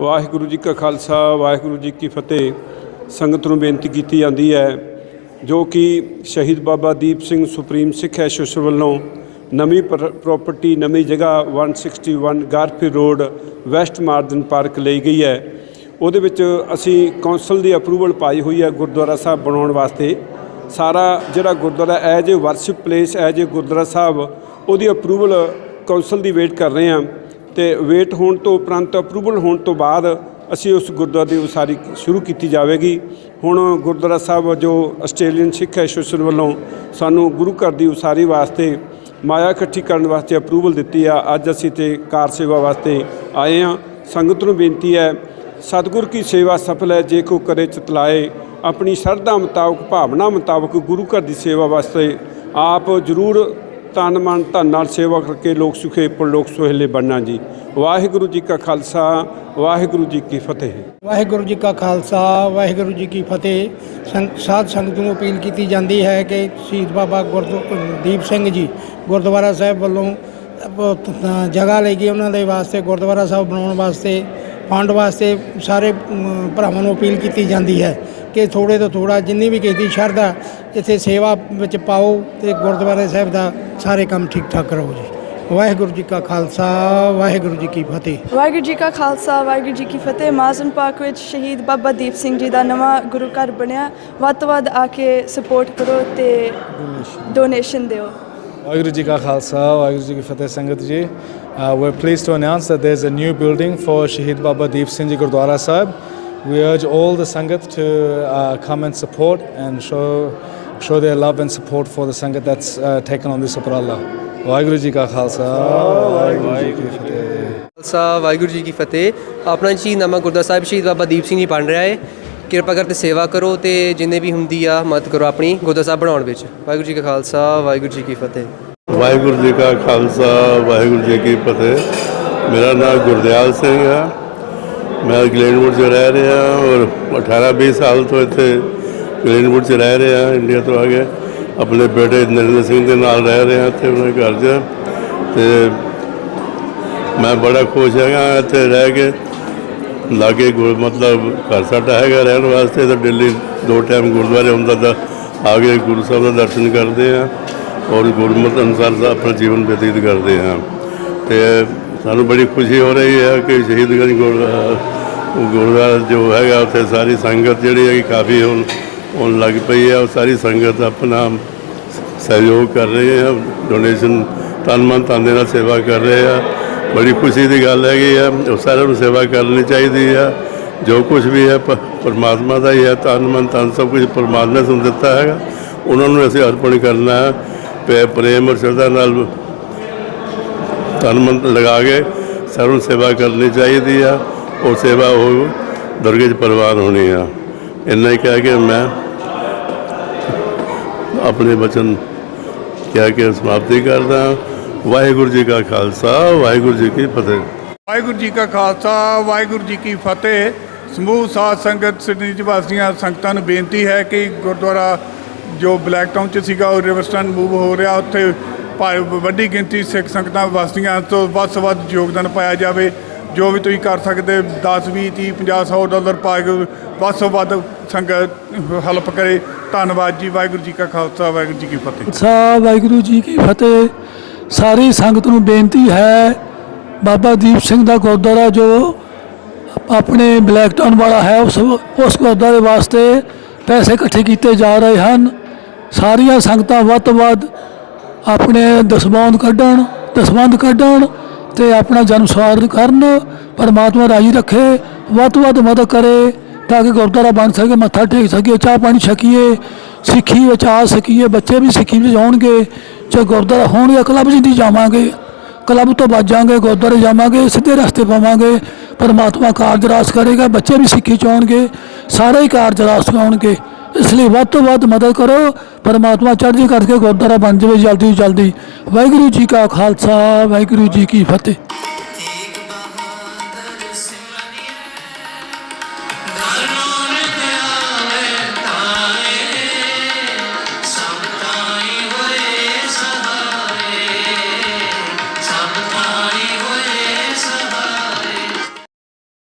ਵਾਹਿਗੁਰੂ ਜੀ ਕਾ ਖਾਲਸਾ, ਵਾਹਿਗੁਰੂ ਜੀ ਕੀ ਫਤਿਹ। ਸੰਗਤ ਨੂੰ ਬੇਨਤੀ ਕੀਤੀ ਜਾਂਦੀ ਹੈ, ਜੋ ਕਿ ਸ਼ਹੀਦ ਬਾਬਾ ਦੀਪ ਸਿੰਘ ਸੁਪਰੀਮ ਸਿੱਖ ਐਸੋਸੀਏਸ਼ਨ ਵੱਲੋਂ ਨਵੀਂ ਪ੍ਰ- ਪ੍ਰਾਪਰਟੀ, ਨਵੀਂ ਜਗ੍ਹਾ 161 ਗਾਰਫੀ ਰੋਡ, ਵੈਸਟ ਮਾਰਜਨ ਪਾਰਕ ਲਈ ਗਈ ਹੈ। ਉਹਦੇ ਵਿੱਚ ਅਸੀਂ ਕੌਂਸਲ ਦੀ ਅਪਰੂਵਲ ਪਾਈ ਹੋਈ ਹੈ ਗੁਰਦੁਆਰਾ ਸਾਹਿਬ ਬਣਾਉਣ ਵਾਸਤੇ। ਸਾਰਾ ਜਿਹੜਾ gurdwara as a worship place as a gurdwara sahib, ਉਹਦੀ ਅਪਰੂਵਲ ਕੌਂਸਲ ਦੀ ਵੇਟ ਕਰ ਰਹੇ ਹਾਂ। ਤੇ ਵੇਟ ਹੋਣ ਤੋਂ ਉਪਰੰਤ ਅਪਰੂਵਲ ਹੋਣ ਤੋਂ ਬਾਅਦ ਅਸੀਂ ਉਸ ਗੁਰਦੁਆਰਾ ਦੀ ਉਸਾਰੀ ਸ਼ੁਰੂ ਕੀਤੀ ਜਾਵੇਗੀ। ਹੁਣ ਗੁਰਦੁਆਰਾ ਸਾਹਿਬ ਜੋ ਆਸਟ੍ਰੇਲੀਅਨ ਸਿੱਖ ਐਸੋਸੀਏਸ਼ਨ ਵੱਲੋਂ ਸਾਨੂੰ ਗੁਰੂ ਘਰ ਦੀ ਉਸਾਰੀ ਵਾਸਤੇ ਮਾਇਆ ਇਕੱਠੀ ਕਰਨ ਵਾਸਤੇ ਅਪਰੂਵਲ ਦਿੱਤੀ ਆ, ਅੱਜ ਅਸੀਂ ਤੇ ਕਾਰ ਸੇਵਾ ਵਾਸਤੇ ਆਏ ਆ ਸੰਗਤ ਨੂੰ ਬੇਨਤੀ ਹੈ, ਸਤਿਗੁਰ ਕੀ ਸੇਵਾ ਸਫਲ ਹੈ, ਜੇ ਕੋ ਕਰੇ ਚਤਲਾਏ, ਆਪਣੀ ਸ਼ਰਧਾ ਮੁਤਾਬਕ, ਭਾਵਨਾ ਮੁਤਾਬਕ ਗੁਰੂ ਘਰ ਦੀ ਸੇਵਾ ਵਾਸਤੇ ਆਪ ਜ਼ਰੂਰ ਤਨ ਮਨ ਧਨ ਨਾਲ ਸੇਵਾ ਕਰਕੇ ਲੋਕ ਸੁਖੇ ਪਰਲੋਕ ਸੁਹੇਲੇ ਬਣਨਾ ਜੀ। ਵਾਹਿਗੁਰੂ ਜੀ ਕਾ ਖਾਲਸਾ, ਵਾਹਿਗੁਰੂ ਜੀ ਕੀ ਫਤਿਹ। ਵਾਹਿਗੁਰੂ ਜੀ ਕਾ ਖਾਲਸਾ, ਵਾਹਿਗੁਰੂ ਜੀ ਕੀ ਫਤਿਹ। ਸੰਗ- ਸਾਧ ਸੰਗਤ ਨੂੰ ਅਪੀਲ ਕੀਤੀ ਜਾਂਦੀ ਹੈ ਕਿ ਸ਼ਹੀਦ ਬਾਬਾ ਗੁਰਦੀਪ ਸਿੰਘ ਜੀ ਗੁਰਦੁਆਰਾ ਸਾਹਿਬ ਵੱਲੋਂ ਜਗ੍ਹਾ ਲਈ ਗਈ ਉਹਨਾਂ ਦੇ ਵਾਸਤੇ, ਗੁਰਦੁਆਰਾ ਸਾਹਿਬ ਬਣਾਉਣ ਵਾਸਤੇ ਫੰਡ ਵਾਸਤੇ ਸਾਰੇ ਭਰਾਵਾਂ ਨੂੰ ਅਪੀਲ ਕੀਤੀ ਜਾਂਦੀ ਹੈ ਕਿ ਥੋੜੇ ਤੋਂ ਥੋੜਾ ਜਿੰਨੀ ਵੀ ਕਿਸੇ ਦੀ ਸ਼ਰਧਾ, ਇੱਥੇ ਸੇਵਾ ਵਿੱਚ ਪਾਓ ਤੇ ਗੁਰਦੁਆਰੇ ਸਾਹਿਬ ਦਾ ਸਾਰੇ ਕੰਮ ਠੀਕ ਠਾਕ ਕਰੋ ਜੀ। ਵਾਹਿਗੁਰੂ ਜੀ ਕਾ ਖਾਲਸਾ, ਵਾਹਿਗੁਰੂ ਜੀ ਕੀ ਫਤਿਹ। ਵਾਹਿਗੁਰੂ ਜੀ ਕਾ ਖਾਲਸਾ, ਵਾਹਿਗੁਰੂ ਜੀ ਕੀ ਫਤਿਹ। ਮਾਜ਼ਨ ਪਾਕ ਵਿੱਚ ਸ਼ਹੀਦ ਬਾਬਾ ਦੀਪ ਸਿੰਘ ਜੀ ਦਾ ਨਵਾਂ ਗੁਰੂ ਘਰ ਬਣਿਆ। ਵੱਧ ਤੋਂ ਵੱਧ ਆ ਕੇ ਸਪੋਰਟ ਕਰੋ ਤੇ ਡੋਨੇਸ਼ਨ ਦਿਓ। ਵਾਹਿਗੁਰੂ ਜੀ ਕਾ ਖਾਲਸਾ ਵਾਹਿਗੁਰੂ ਜੀ ਕੀ ਫਤਿਹ ਸੰਗਤ ਜੀ we are pleased to announce that there is a new building for Shaheed Baba Deep Singh ji Gurdwara Sahib we urge all the Sangat to uh, come and support and show, show their love and support for the Sangat that's uh, taken on this Uparallah. Waheguru ji ਕਾ ਖਾਲਸਾ ਵਾਹਿਗੁਰੂ ਜੀ ਕੀ ਫਤਿਹ ਖਾਲਸਾ ਵਾਹਿਗੁਰੂ ਜੀ ਕੀ ਫਤਿਹ ਆਪਣਾ ਜੀ ਨਾਮਾ ਗੁਰਦਾ ਸਾਹਿਬ ਸ਼ਹੀਦ ਬਾਬਾ ਦੀਪ ਸਿੰਘ ਜੀ ਪੜ ਰਿਹਾ ਹੈ ਕਿਰਪਾ ਕਰਕੇ ਸੇਵਾ ਕਰੋ ਤੇ ਜਿੰਨੇ ਵੀ ਹੁੰਦੀ ਆ, ਮਦਦ ਕਰੋ ਆਪਣੀ ਗੋਦਾ ਸਾਹਿਬ ਬਣਾਉਣ ਵਿੱਚ। ਵਾਹਿਗੁਰੂ ਜੀ ਕਾ ਖਾਲਸਾ, ਵਾਹਿਗੁਰੂ ਜੀ ਕੀ ਫਤਿਹ। ਵਾਹਿਗੁਰੂ ਜੀ ਕਾ ਖਾਲਸਾ, ਵਾਹਿਗੁਰੂ ਜੀ ਕੀ ਫਤਿਹ। ਮੇਰਾ ਨਾਮ ਗੁਰਦਿਆਲ ਸਿੰਘ ਹੈ ਮੈਂ ਗਲੇਨਵੁੱਡ 'ਚ ਰਹਿ ਰਿਹਾ ਔਰ 18 20 ਸਾਲ ਤੋਂ ਇੱਥੇ ਗਲੇਨਵੁੱਡ 'ਚ ਰਹਿ ਰਿਹਾ ਇੰਡੀਆ ਤੋਂ ਆ ਕੇ। ਆਪਣੇ ਬੇਟੇ ਨਰਿੰਦਰ ਸਿੰਘ ਦੇ ਨਾਲ ਰਹਿ ਰਿਹਾ ਇੱਥੇ ਉਹਨਾਂ ਘਰ 'ਚ। ਤੇ ਮੈਂ ਬੜਾ ਖੁਸ਼ ਹੈਗਾ ਇੱਥੇ ਰਹਿ ਕੇ। ਲਾਗੇ ਗੁਰ ਮਤਲਬ ਘਰ ਸਾਡਾ ਹੈਗਾ ਰਹਿਣ ਵਾਸਤੇ ਤਾਂ ਦਿੱਲੀ ਦੋ ਟਾਈਮ ਗੁਰਦੁਆਰੇ ਹੁੰਦਾ ਤਾਂ ਆ ਕੇ ਗੁਰੂ ਸਾਹਿਬ ਦਾ ਦਰਸ਼ਨ ਕਰਦੇ ਆ ਔਰ ਗੁਰਮਤ ਅਨੁਸਾਰ ਆਪਣਾ ਜੀਵਨ ਬਤੀਤ ਕਰਦੇ ਹਾਂ। ਤੇ ਸਾਨੂੰ ਬੜੀ ਖੁਸ਼ੀ ਹੋ ਰਹੀ ਹੈ ਕਿ ਸ਼ਹੀਦਗੰਜ ਗੁਰਦੁਆਰਾ ਜੋ ਹੈਗਾ ਉੱਥੇ ਸਾਰੀ ਸੰਗਤ ਜਿਹੜੀ ਹੈਗੀ ਕਾਫੀ ਹੁਣ ਹੁਣ ਲੱਗ ਪਈ ਹੈ। ਉਹ ਸਾਰੀ ਸੰਗਤ ਆਪਣਾ ਸਹਿਯੋਗ ਕਰ ਰਹੇ ਆ ਡੋਨੇਸ਼ਨ ਤਨ ਮਨ ਧਨ ਦੇ ਨਾਲ ਸੇਵਾ ਕਰ ਰਹੇ ਆ। ਬੜੀ ਖੁਸ਼ੀ ਦੀ ਗੱਲ ਹੈਗੀ ਆ, ਉਹ ਸਾਰਿਆਂ ਨੂੰ ਸੇਵਾ ਕਰਨੀ ਚਾਹੀਦੀ ਆ। ਜੋ ਕੁਝ ਵੀ ਹੈ ਪਰਮਾਤਮਾ ਦਾ ਹੀ ਹੈ, ਤਨ ਮਨ ਧਨ ਸਭ ਕੁਝ ਪਰਮਾਤਮਾ ਨੇ ਦਿੱਤਾ ਹੈਗਾ। ਉਹਨਾਂ ਨੂੰ ਅਸੀਂ ਅਰਪਣ ਕਰਨਾ ਹੈ ਪ੍ਰੇਮ ਔਰ ਸ਼ਰਧਾ ਨਾਲ ਤਨ ਮਨ ਲਗਾ ਕੇ ਸਾਰਿਆਂ ਨੂੰ ਸੇਵਾ ਕਰਨੀ ਚਾਹੀਦੀ ਆ। ਉਹ ਸੇਵਾ ਉਹ ਦਰਗਾਹ 'ਚ ਪ੍ਰਵਾਨ ਹੋਣੀ ਆ। ਇੰਨਾ ਹੀ ਕਹਿ ਕੇ ਮੈਂ ਆਪਣੇ ਬਚਨ ਕਹਿ ਕੇ ਸਮਾਪਤੀ ਕਰਦਾ ਹਾਂ। ਵਾਹਿਗੁਰੂ ਜੀ ਕਾ ਖਾਲਸਾ ਵਾਹਿਗੁਰੂ ਜੀ ਕੀ ਫਤਿਹ। ਵਾਹਿਗੁਰੂ ਜੀ ਕਾ ਖਾਲਸਾ ਵਾਹਿਗੁਰੂ ਜੀ ਕੀ ਫਤਿਹ। ਸਮੂਹ ਸਾਧ ਸੰਗਤ ਸਿੱਧੀ ਵਾਸੀਆਂ ਸੰਗਤਾਂ ਨੂੰ ਬੇਨਤੀ ਹੈ ਕਿ ਗੁਰਦੁਆਰਾ ਜੋ ਬਲੈਕ ਟਾਊਨ ਚ ਸੀਗਾ ਉਹ ਰਿਵਰਸਟਨ ਮੂਵ ਹੋ ਰਿਹਾ। ਉੱਥੇ ਭਾਈ ਵੱਡੀ ਗਿਣਤੀ ਸਿੱਖ ਸੰਗਤਾਂ ਵਾਸੀਆਂ ਤੋਂ ਵੱਧ ਤੋਂ ਵੱਧ ਯੋਗਦਾਨ ਪਾਇਆ ਜਾਵੇ। ਜੋ ਵੀ ਤੁਸੀਂ ਕਰ ਸਕਦੇ 10 20 30 50 100 ਡਾਲਰ ਪਾ ਕੇ ਵੱਧ ਤੋਂ ਵੱਧ ਸੰਗਤ ਹੈਲਪ ਕਰੇ। ਧੰਨਵਾਦ ਜੀ ਵਾਹਿਗੁਰੂ ਜੀ ਕਾ ਖਾਲਸਾ ਵਾਹਿਗੁਰੂ ਜੀ ਕੀ ਫਤਿਹ। ਖਾਲਸਾ ਵਾਹਿਗੁਰੂ ਜੀ ਕੀ ਫਤਿਹ। ਸਾਰੀ ਸੰਗਤ ਨੂੰ ਬੇਨਤੀ ਹੈ ਬਾਬਾ ਦੀਪ ਸਿੰਘ ਦਾ ਗੁਰਦੁਆਰਾ ਜੋ ਆਪਣੇ ਬਲੈਕਟਾਊਨ ਵਾਲਾ ਹੈ, ਉਸ ਉਸ ਗੁਰਦੁਆਰੇ ਵਾਸਤੇ ਪੈਸੇ ਇਕੱਠੇ ਕੀਤੇ ਜਾ ਰਹੇ ਹਨ। ਸਾਰੀਆਂ ਸੰਗਤਾਂ ਵੱਧ ਤੋਂ ਵੱਧ ਆਪਣੇ ਦਸਵੰਧ ਕੱਢਣ ਦਸਵੰਧ ਕੱਢਣ ਤੇ ਆਪਣਾ ਜਨਮ ਸਵਾਰਥ ਕਰਨ, ਪਰਮਾਤਮਾ ਰਾਜੀ ਰੱਖੇ, ਵੱਧ ਤੋਂ ਵੱਧ ਮਦਦ ਕਰੇ ਤਾਂ ਕਿ ਗੁਰਦੁਆਰਾ ਬਣ ਸਕੇ, ਮੱਥਾ ਟੇਕ ਸਕੀਏ, ਚਾਹ ਪਾਣੀ ਛਕੀਏ, ਸਿੱਖੀ ਵਿੱਚ ਆ ਸਕੀਏ, ਬੱਚੇ ਵੀ ਸਿੱਖੀ ਵਿੱਚ ਆਉਣਗੇ। ਜੇ ਗੁਰਦੁਆਰਾ ਹੋਣਗੇ ਕਲੱਬ 'ਚ ਨਹੀਂ ਜਾਵਾਂਗੇ, ਕਲੱਬ ਤੋਂ ਬਚਾਂਗੇ ਗੁਰਦੁਆਰੇ ਜਾਵਾਂਗੇ, ਸਿੱਧੇ ਰਸਤੇ ਪਾਵਾਂਗੇ, ਪਰਮਾਤਮਾ ਕਾਰਜ ਰਾਸ ਕਰੇਗਾ, ਬੱਚੇ ਵੀ ਸਿੱਖੀ 'ਚ ਆਉਣਗੇ, ਸਾਰੇ ਹੀ ਕਾਰਜ ਰਾਸ ਆਉਣਗੇ। ਇਸ ਲਈ ਵੱਧ ਤੋਂ ਵੱਧ ਮਦਦ ਕਰੋ, ਪਰਮਾਤਮਾ ਚੜ੍ਹਦੀ ਕਰਕੇ ਗੁਰਦੁਆਰਾ ਬਣ ਜਾਵੇ ਜਲਦੀ ਤੋਂ ਜਲਦੀ। ਵਾਹਿਗੁਰੂ ਜੀ ਕਾ ਖਾਲਸਾ, ਵਾਹਿਗੁਰੂ ਜੀ ਕੀ ਫਤਿਹ।